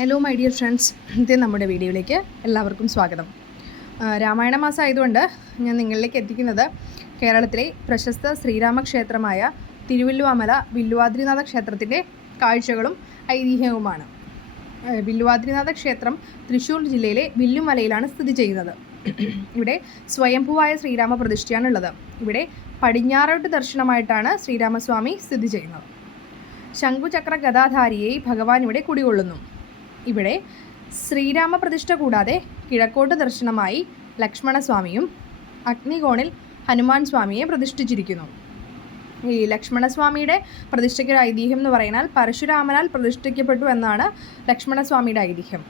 Hello my dear friends, ഇത് നമ്മുടെ വീഡിയോയിലേക്ക് എല്ലാവർക്കും സ്വാഗതം. രാമായണ മാസം ആയതുകൊണ്ട് ഞാൻ നിങ്ങളിലേക്ക് എത്തിക്കുന്നത് കേരളത്തിലെ പ്രശസ്ത ശ്രീരാമക്ഷേത്രമായ തിരുവല്ലുവാമല വില്ലുവാദ്രിനാഥ ക്ഷേത്രത്തിൻ്റെ കാഴ്ചകളും ഐതിഹ്യവുമാണ്. വില്ലുവാദ്രിനാഥ ക്ഷേത്രം തൃശ്ശൂർ ജില്ലയിലെ വില്ലുമലയിലാണ് സ്ഥിതി ചെയ്യുന്നത്. ഇവിടെ സ്വയംഭൂവായ ശ്രീരാമ പ്രതിഷ്ഠയാണുള്ളത്. ഇവിടെ പടിഞ്ഞാറോട്ട് ദർശനമായിട്ടാണ് ശ്രീരാമസ്വാമി സ്ഥിതി ചെയ്യുന്നത്. ശംഖുചക്ര ഗദാധാരിയായി ഭഗവാൻ ഇവിടെ കുടികൊള്ളുന്നു. ഇവിടെ ശ്രീരാമ പ്രതിഷ്ഠ കൂടാതെ കിഴക്കോട്ട് ദർശനമായി ലക്ഷ്മണസ്വാമിയും അഗ്നികോണിൽ ഹനുമാൻ സ്വാമിയെ പ്രതിഷ്ഠിച്ചിരിക്കുന്നു. ഈ ലക്ഷ്മണസ്വാമിയുടെ പ്രതിഷ്ഠയ്ക്ക് ഐതിഹ്യം എന്ന് പറയുന്നാൽ പരശുരാമനാൽ പ്രതിഷ്ഠിക്കപ്പെട്ടു എന്നാണ് ലക്ഷ്മണസ്വാമിയുടെ ഐതിഹ്യം.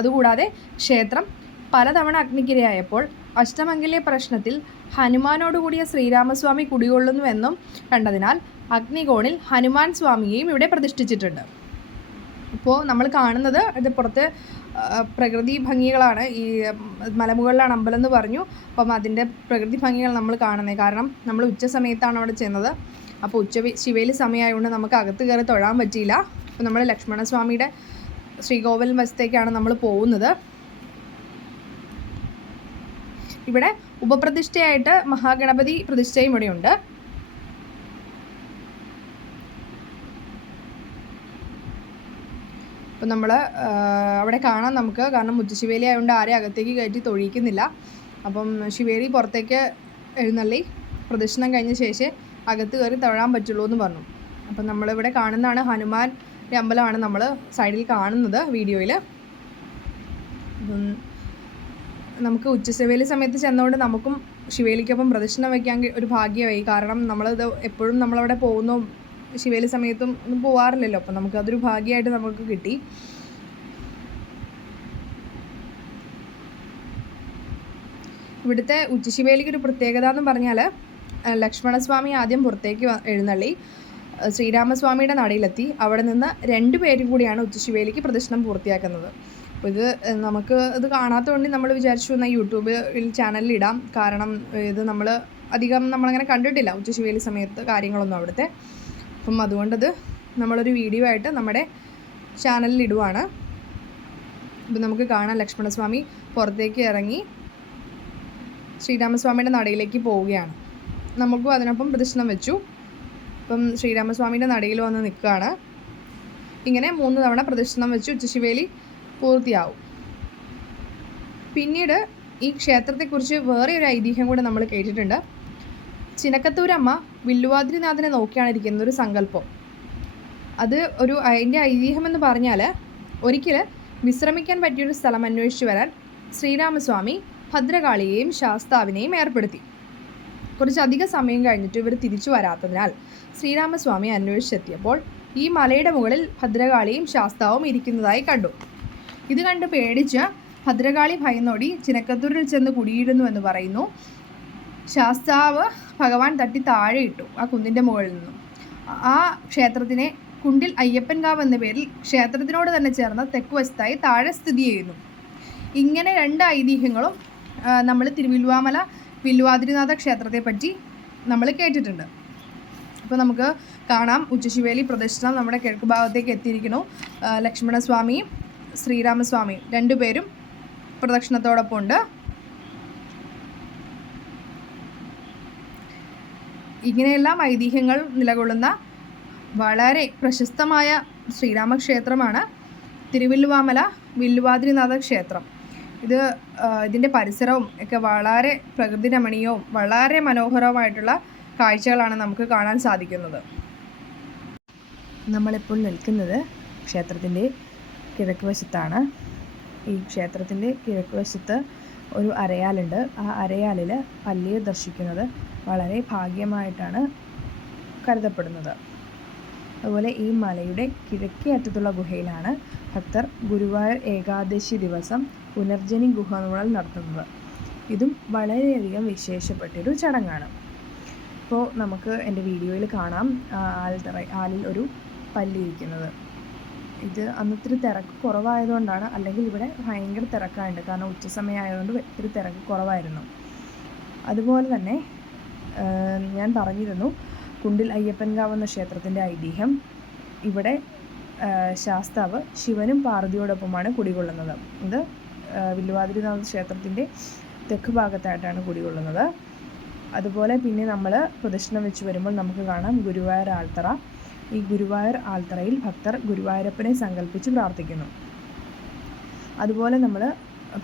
അതുകൂടാതെ ക്ഷേത്രം പലതവണ അഗ്നിക്കിരയായപ്പോൾ അഷ്ടമംഗല്യ പ്രശ്നത്തിൽ ഹനുമാനോടുകൂടിയ ശ്രീരാമസ്വാമി കുടികൊള്ളുന്നുവെന്നും കണ്ടതിനാൽ അഗ്നികോണിൽ ഹനുമാൻ സ്വാമിയെയും ഇവിടെ പ്രതിഷ്ഠിച്ചിട്ടുണ്ട്. ഇപ്പോൾ നമ്മൾ കാണുന്നത് ഇത് പുറത്ത് പ്രകൃതി ഭംഗികളാണ്. ഈ മലമുകളിലാണ് അമ്പലം എന്ന് പറഞ്ഞു. അപ്പം അതിൻ്റെ പ്രകൃതി ഭംഗികൾ നമ്മൾ കാണുന്നത്. കാരണം നമ്മൾ ഉച്ച സമയത്താണ് അവിടെ ചെന്നത്. അപ്പോൾ ശിവേലി സമയമായതുകൊണ്ട് നമുക്ക് അകത്ത് കയറി തൊഴാൻ പറ്റിയില്ല. അപ്പോൾ നമ്മൾ ലക്ഷ്മണസ്വാമിയുടെ ശ്രീകോവിൽ വശത്തേക്കാണ് നമ്മൾ പോകുന്നത്. ഇവിടെ ഉപപ്രതിഷ്ഠയായിട്ട് മഹാഗണപതി പ്രതിഷ്ഠയും ഇവിടെയുണ്ട്. അപ്പം നമ്മൾ അവിടെ കാണാം നമുക്ക്. കാരണം മുത്തുശിവേലി ആയതുകൊണ്ട് ആരെയും അകത്തേക്ക് കയറ്റി തൊഴിയിക്കുന്നില്ല. അപ്പം ശിവേലി പുറത്തേക്ക് എഴുന്നള്ളി പ്രദക്ഷിണം കഴിഞ്ഞ ശേഷം അകത്ത് കയറി തൊഴാൻ പറ്റുള്ളൂ എന്ന് പറഞ്ഞു. അപ്പം നമ്മളിവിടെ കാണുന്നതാണ് ഹനുമാൻ്റെ അമ്പലമാണ് നമ്മൾ സൈഡിൽ കാണുന്നത് വീഡിയോയിൽ. നമുക്ക് ഉച്ചശിവേലി സമയത്ത് ചെന്നുകൊണ്ട് നമുക്കും ശിവേലിക്കൊപ്പം പ്രദക്ഷിണം വയ്ക്കാൻ ഒരു ഭാഗ്യമായി. കാരണം നമ്മളിത് എപ്പോഴും നമ്മളവിടെ പോകുന്നു, ശിവേലി സമയത്തും ഒന്നും പോകാറില്ലല്ലോ. അപ്പം നമുക്കതൊരു ഭാഗ്യമായിട്ട് നമുക്ക് കിട്ടി. ഇവിടുത്തെ ഉച്ചശിവേലിക്ക് ഒരു പ്രത്യേകത എന്ന് പറഞ്ഞാൽ ലക്ഷ്മണസ്വാമി ആദ്യം പുറത്തേക്ക് എഴുന്നള്ളി ശ്രീരാമസ്വാമിയുടെ നടയിലെത്തി അവിടെ നിന്ന് 2 പേരും കൂടിയാണ് ഉച്ചശിവേലിക്ക് പ്രദക്ഷിണം പൂർത്തിയാക്കുന്നത്. അപ്പോൾ നമുക്ക് ഇത് കാണാത്തതുകൊണ്ട് നമ്മൾ വിചാരിച്ചു എന്നാൽ യൂട്യൂബിൽ ചാനലിൽ ഇടാം. കാരണം ഇത് നമ്മളങ്ങനെ കണ്ടിട്ടില്ല ഉച്ചശിവേലി സമയത്ത് കാര്യങ്ങളൊന്നും അവിടുത്തെ. അപ്പം അതുകൊണ്ടത് നമ്മളൊരു വീഡിയോ ആയിട്ട് നമ്മുടെ ചാനലിൽ ഇടുവാണ്. ഇപ്പം നമുക്ക് കാണാം ലക്ഷ്മണസ്വാമി പുറത്തേക്ക് ഇറങ്ങി ശ്രീരാമസ്വാമിയുടെ നടയിലേക്ക് പോവുകയാണ്. നമുക്കും അതിനൊപ്പം പ്രദക്ഷിണം വെച്ചു. ഇപ്പം ശ്രീരാമസ്വാമിയുടെ നടയിൽ വന്ന് നിൽക്കുകയാണ്. ഇങ്ങനെ 3 തവണ പ്രദക്ഷിണം വെച്ച് ഉച്ചശിവേലി പൂർത്തിയാവും. പിന്നീട് ഈ ക്ഷേത്രത്തെക്കുറിച്ച് വേറെ ഒരു ഐതിഹ്യം കൂടെ നമ്മൾ കേട്ടിട്ടുണ്ട്. ചിനക്കത്തൂരമ്മ വില്ലുവാദ്രിനാഥനെ നോക്കിയാണ് ഇരിക്കുന്ന ഒരു സങ്കല്പം. അതിൻ്റെ ഐതിഹ്യം എന്ന് പറഞ്ഞാൽ ഒരിക്കൽ വിശ്രമിക്കാൻ പറ്റിയൊരു സ്ഥലം അന്വേഷിച്ച് വരാൻ ശ്രീരാമസ്വാമി ഭദ്രകാളിയെയും ശാസ്താവിനെയും ഏർപ്പെടുത്തി. കുറച്ചധികം സമയം കഴിഞ്ഞിട്ട് ഇവർ തിരിച്ചു വരാത്തതിനാൽ ശ്രീരാമസ്വാമി അന്വേഷിച്ചെത്തിയപ്പോൾ ഈ മലയുടെ മുകളിൽ ഭദ്രകാളിയും ശാസ്താവും ഇരിക്കുന്നതായി കണ്ടു. ഇത് കണ്ട് പേടിച്ച് ഭദ്രകാളി ഭയന്നോടി ചിനക്കത്തൂരിൽ ചെന്ന് കുടിയിരുന്നു എന്ന് പറയുന്നു. ശാസ്താവ് ഭഗവാൻ തട്ടി താഴെ ഇട്ടു ആ കുന്നിൻ്റെ മുകളിൽ നിന്നും. ആ ക്ഷേത്രത്തിനെ കുണ്ടിൽ അയ്യപ്പൻകാവ് എന്ന പേരിൽ ക്ഷേത്രത്തിനോട് തന്നെ ചേർന്ന് തെക്കുവശത്തായി താഴെ സ്ഥിതി ചെയ്യുന്നു. ഇങ്ങനെ 2 ഐതിഹ്യങ്ങളും നമ്മൾ തിരുവല്ലുവാമല വില്ലുവാദ്രിനാഥ ക്ഷേത്രത്തെ പറ്റി നമ്മൾ കേട്ടിട്ടുണ്ട്. അപ്പോൾ നമുക്ക് കാണാം ഉച്ചശിവേലി പ്രദക്ഷിണം നമ്മുടെ കിഴക്ക് ഭാഗത്തേക്ക് എത്തിയിരിക്കുന്നു. ലക്ഷ്മണസ്വാമിയും ശ്രീരാമസ്വാമിയും 2 പേരും പ്രദക്ഷിണത്തോടൊപ്പം ഉണ്ട്. ഇങ്ങനെയെല്ലാം ഐതിഹ്യങ്ങൾ നിലകൊള്ളുന്ന വളരെ പ്രശസ്തമായ ശ്രീരാമക്ഷേത്രമാണ് തിരുവല്ലുവാമല വില്ലുവാദ്രിനാഥ ക്ഷേത്രം. ഇതിൻ്റെ പരിസരവും ഒക്കെ വളരെ പ്രകൃതി രമണീയവും വളരെ മനോഹരവുമായിട്ടുള്ള കാഴ്ചകളാണ് നമുക്ക് കാണാൻ സാധിക്കുന്നത്. നമ്മളിപ്പോൾ നിൽക്കുന്നത് ക്ഷേത്രത്തിൻ്റെ കിഴക്ക് വശത്താണ്. ഈ ക്ഷേത്രത്തിൻ്റെ കിഴക്ക് വശത്ത് ഒരു അരയാലുണ്ട്. ആ അരയാലിൽ പല്ലിയെ ദർശിക്കുന്നത് വളരെ ഭാഗ്യമായിട്ടാണ് കരുതപ്പെടുന്നത്. അതുപോലെ ഈ മലയുടെ കിഴക്കേ അറ്റത്തുള്ള ഗുഹയിലാണ് ഭക്തർ ഗുരുവായൂർ ഏകാദശി ദിവസം പുനർജനി ഗുഹാനുകൾ നടത്തുന്നത്. ഇതും വളരെയധികം വിശേഷപ്പെട്ടൊരു ചടങ്ങാണ്. ഇപ്പോൾ നമുക്ക് എൻ്റെ വീഡിയോയിൽ കാണാം ആലിൽ ഒരു പല്ലിയിരിക്കുന്നത്. ഇത് അന്നിത്തിരി തിരക്ക് കുറവായതുകൊണ്ടാണ്. അല്ലെങ്കിൽ ഇവിടെ ഭയങ്കര തിരക്കായുണ്ട്. കാരണം ഉച്ചസമയമായതുകൊണ്ട് ഇത്തിരി തിരക്ക് കുറവായിരുന്നു. അതുപോലെ തന്നെ ഞാൻ പറഞ്ഞിരുന്നു കുണ്ടിൽ അയ്യപ്പൻകാവ് എന്ന ക്ഷേത്രത്തിൻ്റെ ഐതിഹ്യം. ഇവിടെ ശാസ്താവ് ശിവനും പാർവതിയോടൊപ്പമാണ് കുടികൊള്ളുന്നത്. ഇത് വില്വാതിരിനാഥ ക്ഷേത്രത്തിൻ്റെ തെക്ക് ഭാഗത്തായിട്ടാണ് കുടികൊള്ളുന്നത്. അതുപോലെ പിന്നെ നമ്മൾ പ്രദക്ഷിണം വെച്ച് വരുമ്പോൾ നമുക്ക് കാണാം ഗുരുവായൂർ ആൽത്തറ. ഈ ഗുരുവായൂർ ആൽത്തറയിൽ ഭക്തർ ഗുരുവായൂരപ്പനെ സങ്കല്പിച്ച് പ്രാർത്ഥിക്കുന്നു. അതുപോലെ നമ്മൾ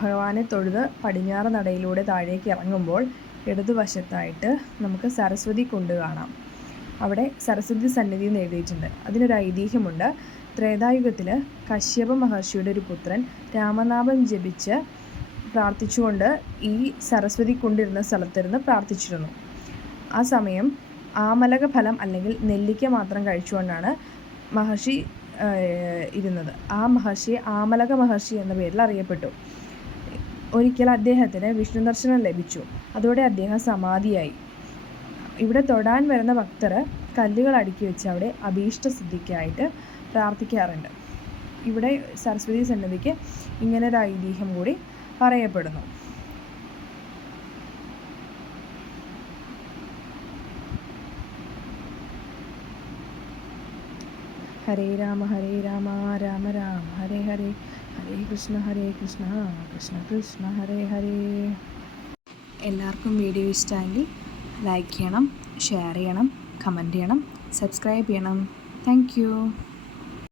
ഭഗവാനെ തൊഴുത് പടിഞ്ഞാറ് നടയിലൂടെ താഴേക്ക് ഇറങ്ങുമ്പോൾ ഇടതുവശത്തായിട്ട് നമുക്ക് സരസ്വതി കുണ്ട് കാണാം. അവിടെ സരസ്വതി സന്നിധി എന്ന് എഴുതിയിട്ടുണ്ട്. അതിനൊരു ഐതിഹ്യമുണ്ട്. ത്രേതായുഗത്തിൽ കശ്യപ മഹർഷിയുടെ ഒരു പുത്രൻ രാമനാമം ജപിച്ച് പ്രാർത്ഥിച്ചുകൊണ്ട് ഈ സരസ്വതി കുണ്ടിരുന്ന സ്ഥലത്തിരുന്ന് പ്രാർത്ഥിച്ചിരുന്നു. ആ സമയം ആമലക ഫലം അല്ലെങ്കിൽ നെല്ലിക്ക മാത്രം കഴിച്ചുകൊണ്ടാണ് മഹർഷി ഇരുന്നത്. ആ മഹർഷിയെ ആമലക മഹർഷി എന്ന പേരിൽ അറിയപ്പെട്ടു. ഒരിക്കൽ അദ്ദേഹത്തിന് വിഷ്ണു ദർശനം ലഭിച്ചു. അതോടെ അദ്ദേഹം സമാധിയായി. ഇവിടെ തൊടാൻ വരുന്ന ഭക്തർ കല്ലുകൾ അടുക്കി വെച്ച് അവിടെ അഭീഷ്ടസിദ്ധിക്കായിട്ട് പ്രാർത്ഥിക്കാറുണ്ട്. ഇവിടെ സരസ്വതി സന്നിധിക്ക് ഇങ്ങനൊരു ഐതിഹ്യം കൂടി പറയപ്പെടുന്നു. ഹരേ രാമ രാമ രാമ ഹരേ ഹരേ, ഹരേ കൃഷ്ണ കൃഷ്ണ കൃഷ്ണ ഹരേ ഹരേ. എല്ലാവർക്കും വീഡിയോ ഇഷ്ടമെങ്കിൽ ലൈക്ക് ചെയ്യണം, ഷെയർ ചെയ്യണം, കമൻറ്റ് ചെയ്യണം, സബ്സ്ക്രൈബ് ചെയ്യണം. Thank you.